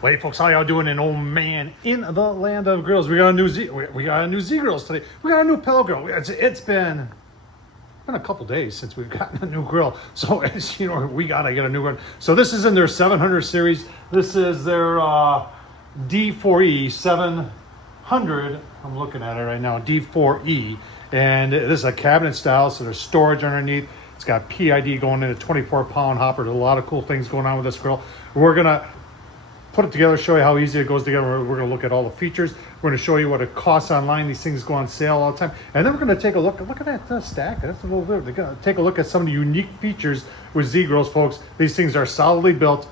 Well, hey folks, how y'all doing? And oh man, in the land of grills, we got a new Z grills today. We got a new pellet grill. It's been a couple days since we've gotten a new grill, so as you know, we gotta get a new one. So this is in their 700 series. This is their D4E 700. I'm looking at it right now, D4E, and this is a cabinet style, so there's storage underneath. It's got PID going in a 24-pound hopper. There's a lot of cool things going on with this grill. We're gonna put it together, show you how easy it goes together. We're going to look at all the features. We're going to show you what it costs online. These things go on sale all the time. And then we're going to take a look at that stack. That's a little bit. We're going to take a look at some of the unique features with Z grills, folks. These things are solidly built,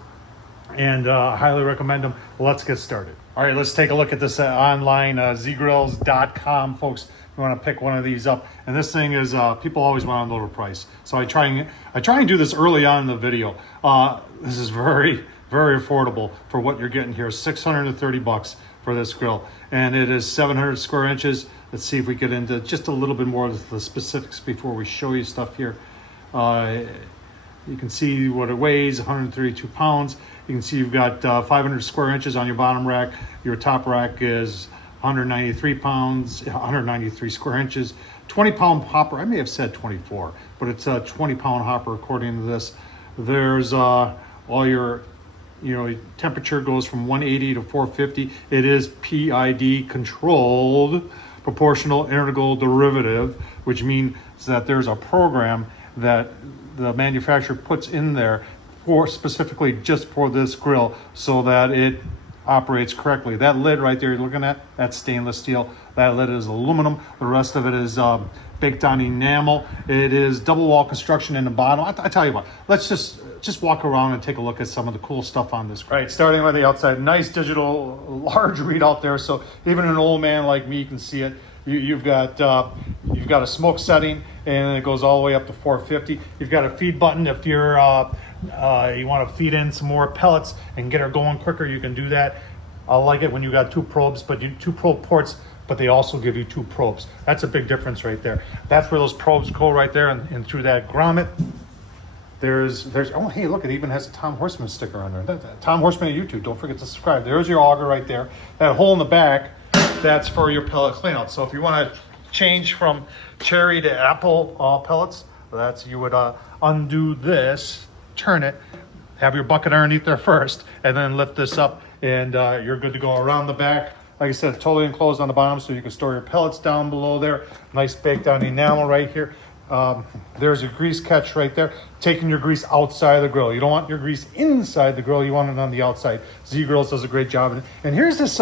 and I highly recommend them. Let's get started. All right, let's take a look at this online, zgrills.com, folks. You want to pick one of these up, and this thing is people always want a lower price, so I try and do this early on in the video. This is very affordable for what you're getting here. $630 for this grill, and it is 700 square inches. Let's see if we get into just a little bit more of the specifics before we show you stuff here. You can see what it weighs, 132 pounds. You can see you've got 500 square inches on your bottom rack. Your top rack is 193 pounds, 193 square inches. 20-pound hopper. I may have said 24, but it's a 20-pound hopper according to this. There's all your temperature goes from 180 to 450. It is PID controlled, proportional integral derivative, which means that there's a program that the manufacturer puts in there for specifically just for this grill so that it operates correctly. That lid right there you're looking at, that's stainless steel. That lid is aluminum. The rest of it is baked on enamel. It is double wall construction in the bottom. I tell you what, let's just walk around and take a look at some of the cool stuff on this. Right, starting with the outside, nice digital large readout there, so even an old man like me can see it. You've got a smoke setting, and it goes all the way up to 450. You've got a feed button if you're you want to feed in some more pellets and get her going quicker. You can do that. I like it when you got two probes, but two probe ports, but they also give you two probes. That's a big difference right there. That's where those probes go right there, and through that grommet. There's oh hey, look, it even has a Tom Horsman sticker on there. Tom Horsman at YouTube, don't forget to subscribe. There's your auger right there. That hole in the back, that's for your pellet cleanout. So if you want to change from cherry to apple pellets, you would undo this, turn it, have your bucket underneath there first, and then lift this up, and you're good to go around the back. Like I said, totally enclosed on the bottom, so you can store your pellets down below there. Nice baked on enamel right here. There's your grease catch right there, taking your grease outside of the grill. You don't want your grease inside the grill, you want it on the outside. Z Grills does a great job. And here's this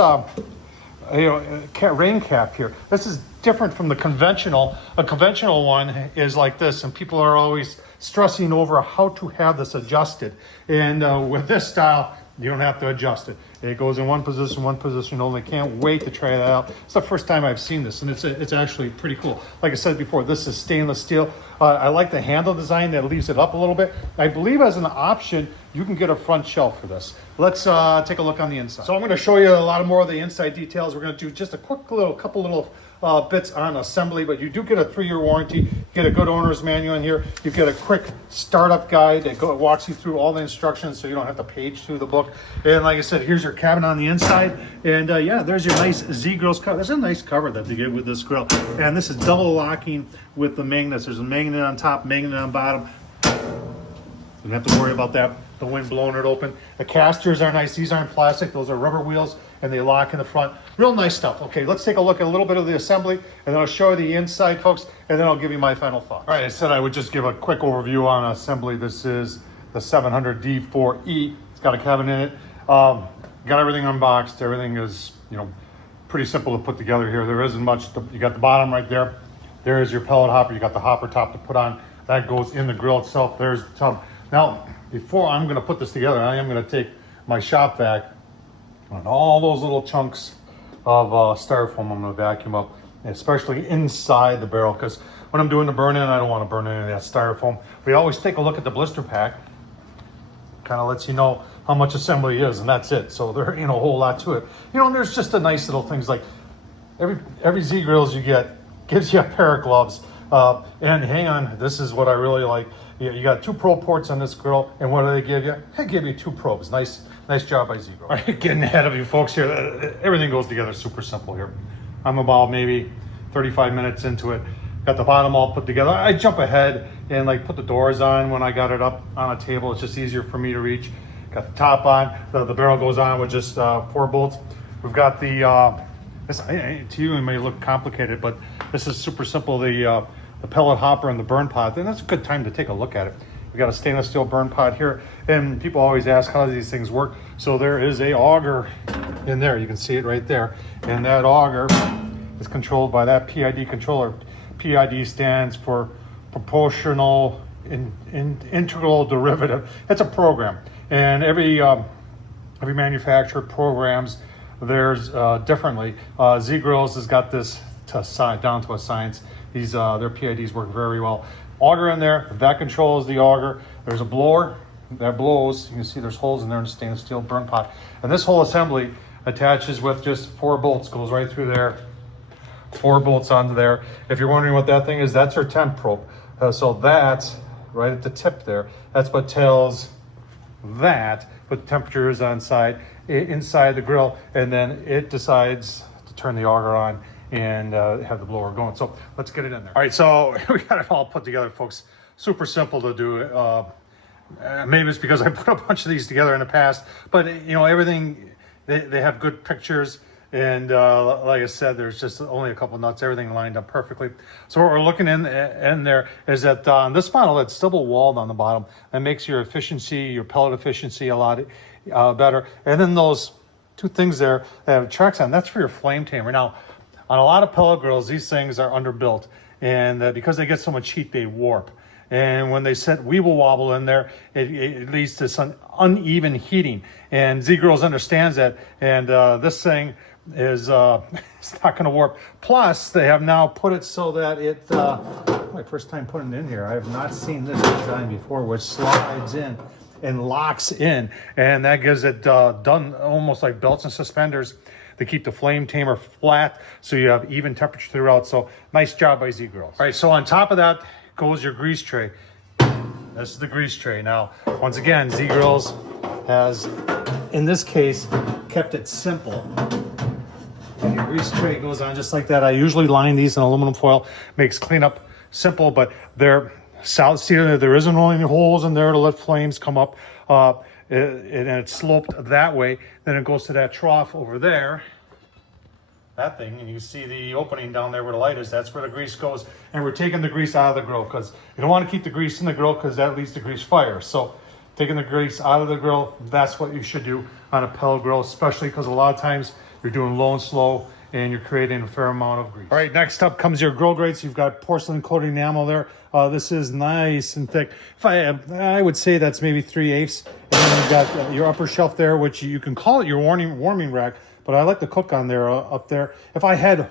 rain cap here. This is different from the conventional. A conventional one is like this, and people are always stressing over how to have this adjusted. And with this style, you don't have to adjust it. It goes in one position only. Can't wait to try that out. It's the first time I've seen this, and it's actually pretty cool. Like I said before, this is stainless steel. I like the handle design that leaves it up a little bit. I believe as an option, you can get a front shelf for this. Let's take a look on the inside. So I'm going to show you a lot more of the inside details. We're going to do just a quick couple little bits on assembly, but you do get a 3-year warranty. You get a good owner's manual in here. You get a quick startup guide that walks you through all the instructions, so you don't have to page through the book. And like I said, here's your cabinet on the inside, and yeah, there's your nice Z Grills cover. There's a nice cover that they get with this grill, and this is double locking with the magnets. There's a magnet on top, magnet on bottom. You don't have to worry about that, the wind blowing it open. The casters are nice. These aren't plastic. Those are rubber wheels, and they lock in the front. Real nice stuff. Okay, let's take a look at a little bit of the assembly, and then I'll show you the inside, folks, and then I'll give you my final thoughts. All right, I said I would just give a quick overview on assembly. This is the 700D4E. It's got a cabinet in it. Got everything unboxed. Everything is, pretty simple to put together here. There isn't much. You got the bottom right there. There is your pellet hopper. You got the hopper top to put on. That goes in the grill itself. There's the tub. Now, before I'm going to put this together, I am going to take my shop vac and all those little chunks of styrofoam. I'm going to vacuum up, especially inside the barrel, because when I'm doing the burn-in, I don't want to burn any of that styrofoam. We always take a look at the blister pack. Kind of lets you know how much assembly is, and that's it. So there ain't a whole lot to it. And there's just the nice little things like every Z Grills you get gives you a pair of gloves. And hang on, this is what I really like. You got two probe ports on this grill, and what do they give you? They give you two probes. Nice Nice job by Z-Grill. All right, getting ahead of you folks here. Everything goes together super simple here. I'm about maybe 35 minutes into it. Got the bottom all put together. I jump ahead and like put the doors on when I got it up on a table. It's just easier for me to reach. Got the top on. The barrel goes on with just 4 bolts. We've got the, to you it may look complicated, but this is super simple. The pellet hopper and the burn pod. And that's a good time to take a look at it. We got a stainless steel burn pod here, and people always ask how these things work. So there is a auger in there. You can see it right there. And that auger is controlled by that PID controller. PID stands for proportional integral derivative. It's a program, and every manufacturer programs theirs differently. Z-Grills has got this down to a science. These their PIDs work very well. Auger in there, that controls the auger. There's a blower that blows. You can see there's holes in there in the stainless steel burn pot. And this whole assembly attaches with just 4 bolts, goes right through there. 4 bolts onto there. If you're wondering what that thing is, that's our temp probe. So that's right at the tip there. That's what tells that what the temperature is inside the grill, and then it decides to turn the auger on and have the blower going. So let's get it in there. All right, so we got it all put together, folks. Super simple to do. Maybe it's because I put a bunch of these together in the past, but you know, everything, they have good pictures. And like I said, there's just only a couple nuts, everything lined up perfectly. So what we're looking in there is that on this model, it's double walled on the bottom. That makes your efficiency, your pellet efficiency a lot better. And then those 2 things there that have tracks on, that's for your flame tamer. Now, on a lot of pellet grills, these things are underbuilt. And because they get so much heat, they warp. And when they set weeble wobble in there, it leads to some uneven heating. And Z-Grills understands that. And this thing is it's not going to warp. Plus, they have now put it so that it, my first time putting it in here, I have not seen this design before, which slides in and locks in. And that gives it done almost like belts and suspenders to keep the flame tamer flat so you have even temperature throughout. So nice job by Z-Grills. All right, so on top of that goes your grease tray. This is the grease tray. Now, once again, Z-Grills has, in this case, kept it simple. And your grease tray goes on just like that. I usually line these in aluminum foil. Makes cleanup simple, but they're solid steel. There isn't any holes in there to let flames come up. And it's sloped that way. Then it goes to that trough over there. That thing, and you see the opening down there where the light is. That's where the grease goes. And we're taking the grease out of the grill because you don't want to keep the grease in the grill because that leads to grease fire. So taking the grease out of the grill, that's what you should do on a pellet grill, especially because a lot of times you're doing low and slow and you're creating a fair amount of grease. All right, next up comes your grill grates. You've got porcelain coated enamel there. This is nice and thick. If I would say that's maybe 3/8. And then you've got your upper shelf there, which you can call it your warming rack, but I like to cook on there up there. If I had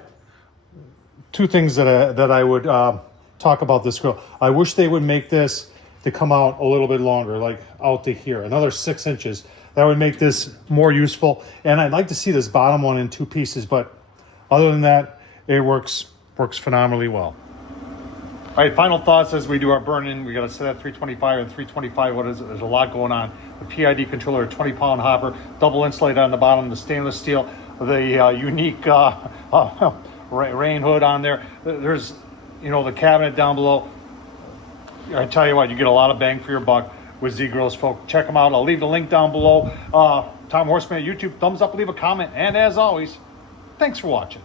2 things that I would talk about this grill, I wish they would make this to come out a little bit longer, like out to here, another 6 inches. That would make this more useful. And I'd like to see this bottom one in 2 pieces, but other than that, it works phenomenally well. All right, final thoughts as we do our burn-in. We got to set at 325 and 325. What is it? There's a lot going on. The PID controller, 20-pound hopper, double insulated on the bottom, the stainless steel, the unique rain hood on there. There's, you know, the cabinet down below. I tell you what, you get a lot of bang for your buck with Z-Grills, folks. Check them out. I'll leave the link down below. Tom Horsman at YouTube. Thumbs up, leave a comment. And as always, thanks for watching.